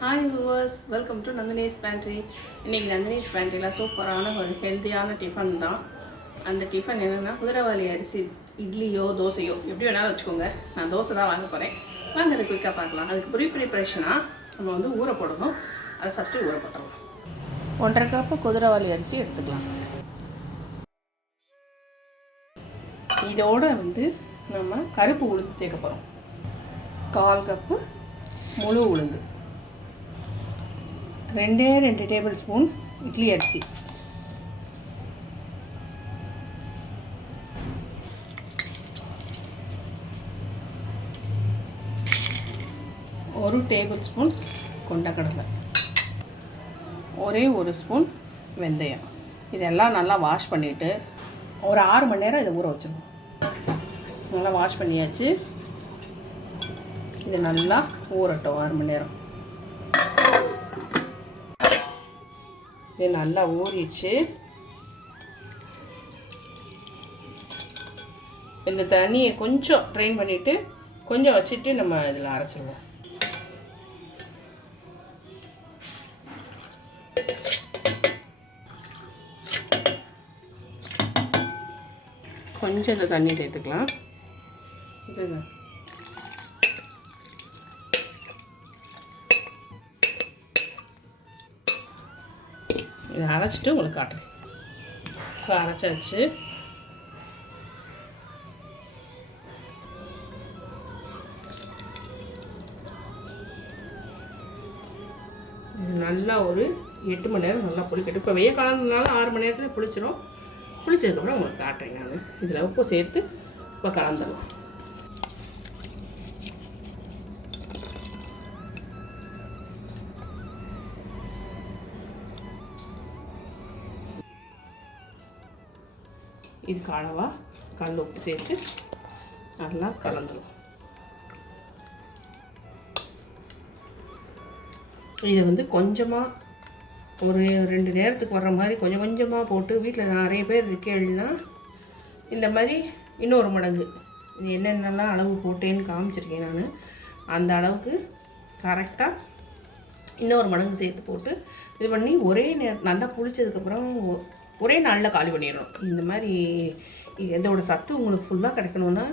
Hi viewers, welcome to Nandini's pantry. இன்றைக்கி நந்தினிஸ் பேண்ட்ரியில் சூப்பரான ஒரு ஹெல்த்தியான டிஃபன் தான். அந்த டிஃபன் என்னென்னா குதிரைவாலி அரிசி இட்லியோ தோசையோ எப்படி வேணாலும் வச்சுக்கோங்க. நான் தோசை தான் வாங்க போகிறேன். வாங்க அதை குயிக்காக பார்க்கலாம். அதுக்கு ப்ரிப்பரேஷனாக நம்ம வந்து ஊற போடணும். அதை ஃபஸ்ட்டு ஊற போட்டுடலாம். 1.5 கப்பு குதிரைவாலி அரிசி எடுத்துக்கலாம். இதோட வந்து நம்ம கருப்பு உளுந்து சேர்க்க போகிறோம். 1/4 கப்பு முழு உளுந்து, 2 டேபிள் ஸ்பூன் இட்லி அரிசி, 1 டேபிள் ஸ்பூன் கொண்டக்கடலை, ஒரே 1 ஸ்பூன் வெந்தயம். இதெல்லாம் நல்லா வாஷ் பண்ணிவிட்டு ஒரு 6 மணி நேரம் இதை ஊற வச்சிடணும். நல்லா வாஷ் பண்ணியாச்சு. இது நல்லா ஊறட்டும் 6 மணி நேரம். இது நல்லா ஊறிடுச்சு. இந்த தண்ணியை கொஞ்சம் ட்ரைன் பண்ணிவிட்டு கொஞ்சம் வச்சுட்டு நம்ம இதில் அரைச்சிடுவோம். கொஞ்சம் இந்த தண்ணி சேர்த்துக்கலாம். இதுதான் இதை அரைச்சிட்டு உங்களுக்கு காட்டுறேன். இப்போ அரைச்சாச்சு. நல்லா ஒரு 8 மணி நேரம் நல்லா புளிக்கட்டும். இப்போ வெய்ய காலம்னால 6 மணி நேரத்தில் புளிச்சிடும். புளிச்சதுக்கப்புறம் உங்களுக்கு காட்டுறேன். நான் இதில் உப்பு சேர்த்து இப்போ கலந்துடலாம். இதுக்கு அளவாக கல் உப்பு சேர்த்து நல்லா கலந்துடும். இதை வந்து கொஞ்சமாக ஒரு 2 நேரத்துக்கு வர்ற மாதிரி கொஞ்சம் கொஞ்சமாக போட்டு, வீட்டில் நிறைய பேர் இருக்கேன்னா இந்த மாதிரி இன்னொரு மடங்கு இது என்னென்னலாம் அளவு போட்டேன்னு காமிச்சிருக்கேன் நான். அந்த அளவுக்கு கரெக்டாக இன்னொரு மடங்கு சேர்த்து போட்டு இது பண்ணி ஒரே நல்லா புளிச்சதுக்கப்புறம் ஒரே நாளில் காலி பண்ணிடணும். இந்த மாதிரி இதோட சத்து உங்களுக்கு ஃபுல்லாக கிடைக்கணுன்னா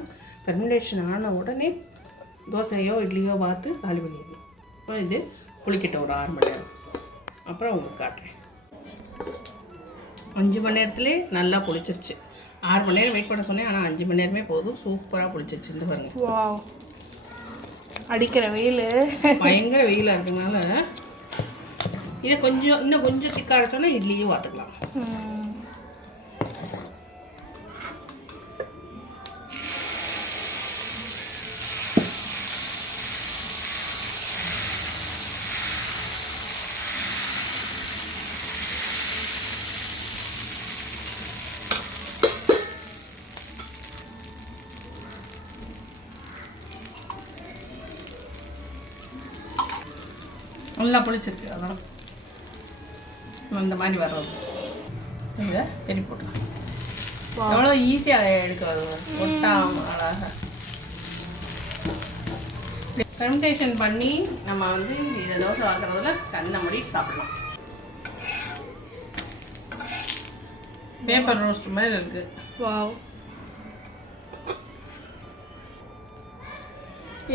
ஃபெர்மெண்டேஷன் ஆன உடனே தோசையோ இட்லியோ பார்த்து காலி பண்ணிடணும். இப்போ இது புளிக்கட்டும் ஒரு 6 மணி நேரம். அப்புறம் உங்களுக்கு காட்டுறேன். 5 மணி நேரத்துலேயே நல்லா புளிச்சிருச்சு. 6 மணி நேரம் வெயிட் பண்ண சொன்னேன், ஆனால் 5 மணி நேரமே போதும். சூப்பராக புளிச்சிருச்சு. இந்த பாருங்க. வாவ், அடிக்கிற வெயில் பயங்கர வெயிலாக இருக்கிறதுனால இதை இன்னும் கொஞ்சம் திக்காக அரைச்சோன்னா இட்லியும் பார்த்துக்கலாம். நல்லா புளிச்சிருக்கு. அதெல்லாம் இந்த மாதிரி வர்றது இதை பெரி போட்டலாம். எவ்வளோ ஈஸியாக எடுக்கிறது, ஒட்டாமல் அழகாக ஃபெர்மெண்டேஷன் பண்ணி நம்ம வந்து இதை தோசை வாங்குறதுல கண்ணை மூடி சாப்பிடலாம். பேப்பர் ரோஸ்ட் மாதிரி இருக்குது. வாவ்,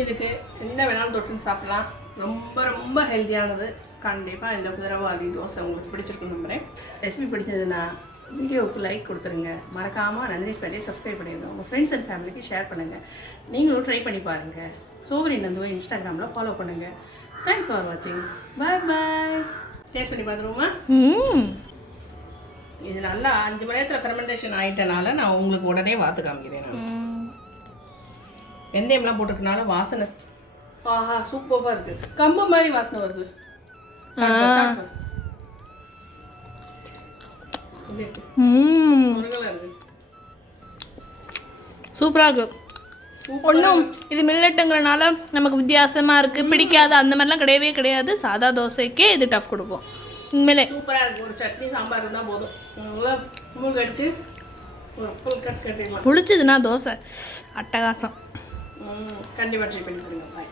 இதுக்கு என்ன வேணாலும் தொட்டுன்னு சாப்பிடலாம். ரொம்ப ரொம்ப ஹெல்த்தியானது. கண்டிப்பாக இந்த குதிரைவாலி தோசை உங்களுக்கு பிடிச்சிருக்குன்னு நம்புகிறேன். ரெசிபி பிடிச்சதுன்னா வீடியோவுக்கு லைக் கொடுத்துருங்க. மறக்காமல் நந்தினிஸ் பேண்ட்ரியை சப்ஸ்கிரைப் பண்ணிடுங்க. உங்கள் ஃப்ரெண்ட்ஸ் அண்ட் ஃபேமிலிக்கு ஷேர் பண்ணுங்கள். நீங்களும் ட்ரை பண்ணி பாருங்கள். சோவரி நந்துவை இன்ஸ்டாகிராமில் ஃபாலோ பண்ணுங்கள். தேங்க்ஸ் ஃபார் வாட்சிங். பாய் பாய். டேஸ்ட் பண்ணி பார்த்துருவோமா? இது நல்லா 5 மணி நேரத்தில் ஃபெர்மெண்டேஷன் ஆகிட்டனால நான் உங்களுக்கு உடனே வாத்து காமிக்கிறேன். நான் வெந்தயம்லாம் போட்டிருக்கனால வாசனை ஆஹா சூப்பராக இருக்குது. கம்பு மாதிரி வாசனை வருது. சூப்பராக இருக்கு. ஒன்றும் இது மில்லட்டுங்கிறனால நமக்கு வித்தியாசமாக இருக்குது, பிடிக்காது அந்த மாதிரிலாம் கிடையவே கிடையாது. சாதா தோசைக்கே இது டஃப் கொடுக்கும். உண்மையிலே சூப்பராக இருக்குது. ஒரு சட்னி சாம்பார் இருந்தால் போதும். மூணு அடிச்சு ஒரு ஃபுல் கட் கட்டிடலாம். புளிச்சதுன்னா தோசை அட்டகாசம். கண்டிப்பாக ட்ரை பண்ணி கொடுங்க. பாய்.